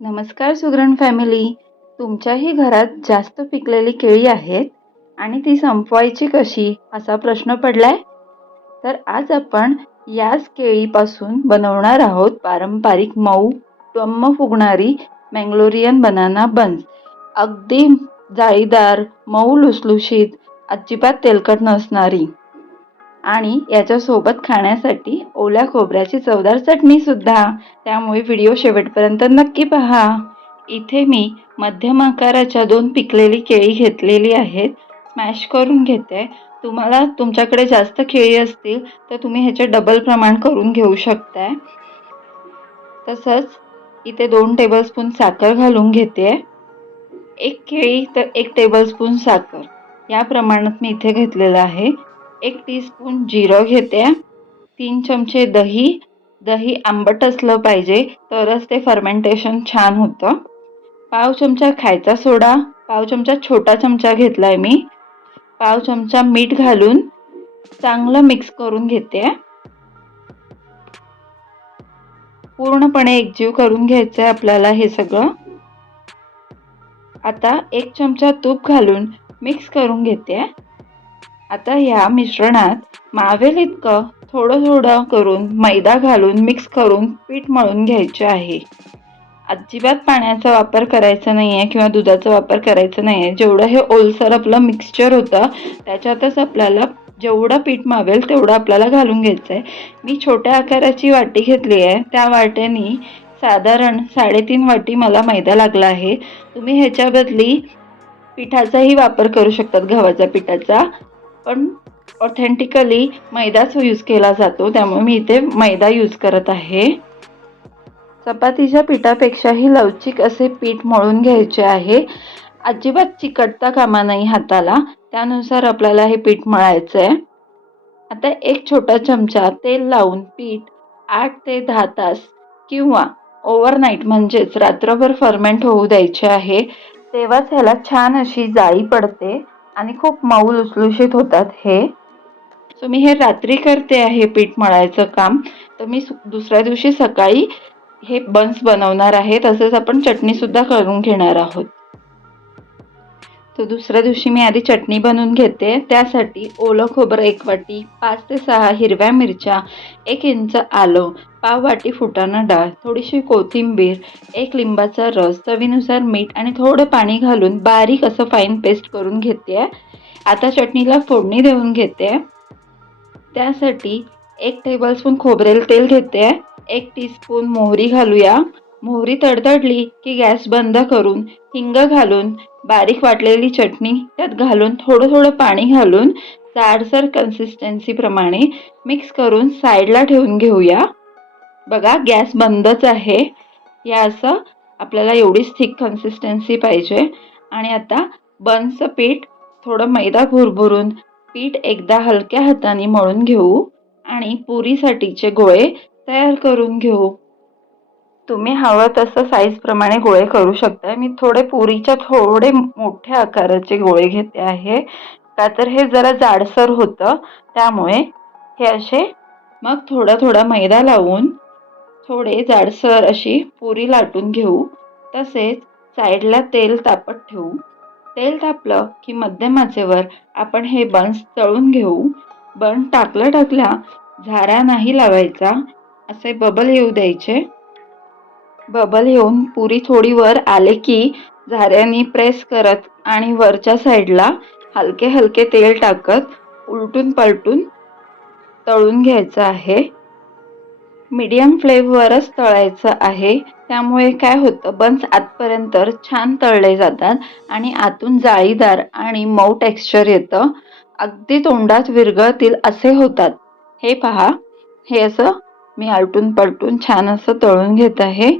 नमस्कार सुगरण फॅमिली. तुमच्याही घरात जास्त पिकलेली केळी आहेत आणि ती संपवायची कशी असा प्रश्न पडलाय? तर आज आपण याच केळीपासून बनवणार आहोत पारंपरिक मऊ टम्म फुगणारी मँगलोरियन बनाना बन्स. अगदी जाळीदार, मऊ लुसलुशीत, अजिबात तेलकट नसणारी आणि याच्यासोबत खाण्यासाठी ओल्या खोबऱ्याची चवदार चटणी सुद्धा. त्यामुळे व्हिडिओ शेवटपर्यंत नक्की पहा. इथे मी मध्यम आकाराच्या 2 पिकलेली केळी घेतलेली आहेत. स्मॅश करून घेते. तुम्हाला तुमच्याकडे जास्त केळी असतील तर तुम्ही ह्याचे डबल प्रमाण करून घेऊ शकताय. तसंच इथे 2 टेबलस्पून साखर घालून घेते. 1 केळी तर 1 टेबलस्पून साखर या प्रमाणात मी इथे घेतलेलं आहे. 1 टीस्पून जिरं घेते. 3 चमचे दही. दही आंबट असलं पाहिजे तरच ते फर्मेंटेशन छान होतं. पाव चमचा खायचा सोडा, पाव चमचा छोटा चमचा घेतलाय मी. पाव चमचा मीठ घालून चांगलं मिक्स करून घेते. पूर्णपणे एकजीव करून घ्यायचं आहे आपल्याला हे सगळं. आता 1 चमचा तूप घालून मिक्स करून घेते. आता ह्या मिश्रणात मावेल इतकं थोडं थोडं करून मैदा घालून मिक्स करून पीठ मळून घ्यायचे आहे. अजिबात पाण्याचा वापर करायचा नाही आहे किंवा दुधाचा वापर करायचा नाही आहे. जेवढं हे ओलसर आपलं मिक्सचर होतं त्याच्यातच आपल्याला जेवढं पीठ मावेल तेवढं आपल्याला घालून घ्यायचं आहे. मी छोट्या आकाराची वाटी घेतली आहे. त्या वाट्याने साधारण 3.5 वाटी मला मैदा लागला आहे. तुम्ही ह्याच्या बदली पिठाचाही वापर करू शकतात, गव्हाच्या पिठाचा, पण ऑथेंटिकली मैदाच यूज केला जातो, त्यामुळे मी इथे मैदा यूज करत आहे. चपातीच्या पिठापेक्षाही लवचिक असे पीठ मळून घ्यायचे आहे. अजिबात चिकटता कामा नाही हाताला, त्यानुसार आपल्याला हे पीठ मळायचं आहे. आता 1 छोटा चमचा तेल लावून पीठ 8 ते 10 तास किंवा ओव्हरनाईट म्हणजेच रात्रभर फर्मेंट होऊ द्यायचे आहे. तेव्हाच ह्याला छान अशी जाळी पडते आणि खूप मऊ लुसलुशीत होतात हे. सो मी हे रात्री करते आहे पीठ मळायचं काम. तर मी दुसऱ्या दिवशी सकाळी हे बन्स बनवणार आहे. तसेच आपण चटणी सुद्धा करून घेणार आहोत. तर दुसऱ्या दिवशी मी आधी चटणी बनवून घेते. त्यासाठी ओलं खोबरं 1 वाटी, 5 ते 6 हिरव्या मिरच्या, 1 इंच आलं, पाव वाटी फुटाणा डाळ, थोडीशी कोथिंबीर, 1 लिंबाचा रस, चवीनुसार मीठ आणि थोडं पाणी घालून बारीक असं फाईन पेस्ट करून घेते. आता चटणीला फोडणी देऊन घेते. त्यासाठी 1 टेबलस्पून खोबरेल तेल घेते. 1 टीस्पून मोहरी घालूया. मोहरी तडतडली की गॅस बंद करून हिंग घालून बारीक वाटलेली चटणी त्यात घालून थोडं थोडं पाणी घालून जाडसर कन्सिस्टन्सी प्रमाणे मिक्स करून साईडला ठेवून घेऊया. बघा गॅस बंदच आहे. या असं आपल्याला एवढीच थिक कन्सिस्टन्सी पाहिजे. आणि आता बन्सचं पीठ थोडं मैदा भुरभुरून पीठ एकदा हलक्या हाताने मळून घेऊ आणि पुरीसाठीचे गोळे तयार करून घेऊ. तुम्ही हवं तसं साईजप्रमाणे गोळे करू शकता. मी पुरीच्या थोडे मोठ्या आकाराचे गोळे घेते आहे, का तर हे जरा जाडसर होतं त्यामुळे. हे असे मग थोडा थोडा मैदा लावून थोडे जाडसर अशी पुरी लाटून घेऊ. तसेच साईडला तेल तापत ठेवू. तेल तापलं की मध्यम आचेवर आपण हे बन्स तळून घेऊ. बन टाकल्या झारा नाही लावायचा, असे बबल येऊ द्यायचे. बबल येऊन पुरी थोडी वर आले की झाऱ्याने प्रेस करत आणि वरच्या साईडला हलके हलके तेल टाकत उलटून पलटून तळून घ्यायचं आहे. मीडियम फ्लेमवरच तळायचं आहे. त्यामुळे काय होतं, बन्स आतपर्यंत छान तळले जातात आणि आतून जाळीदार आणि मऊ टेक्स्चर येतं. अगदी तोंडात विरघळतील असे होतात. हे पहा, हे असं मी आलटून पलटून छान असं तळून घेत आहे.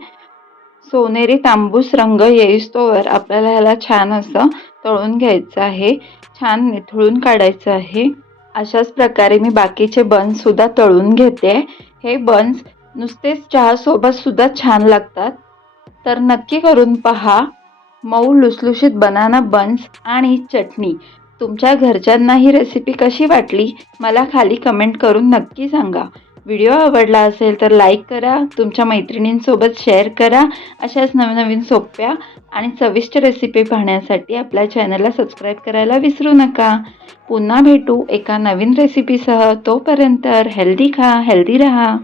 सोनेरी तांबूस रंग येईस्तोवर आपल्याला ह्याला छान असं तळून घ्यायचं आहे. छान निथळून काढायचं आहे. अशाच प्रकारे मी बाकीचे बन्स सुद्धा तळून घेते. हे बन्स नुसतेच चहासोबत सुद्धा छान लागतात. तर नक्की करून पहा. मऊ लुसलुशीत बनाना बन्स आणि चटणी. तुमच्या घरच्यांना ही रेसिपी कशी वाटली मला खाली कमेंट करून नक्की सांगा. व्हिडिओ आवडला असेल तर लाईक करा, तुमच्या मैत्रिणींसोबत शेअर करा. अशाच नवीन सोप्या आणि चविष्ट रेसिपी पाहण्यासाठी आपल्या चॅनलला सबस्क्राईब करायला विसरू नका. पुन्हा भेटू एका नवीन रेसिपीसह. तोपर्यंत हेल्दी खा, हेल्दी रहा.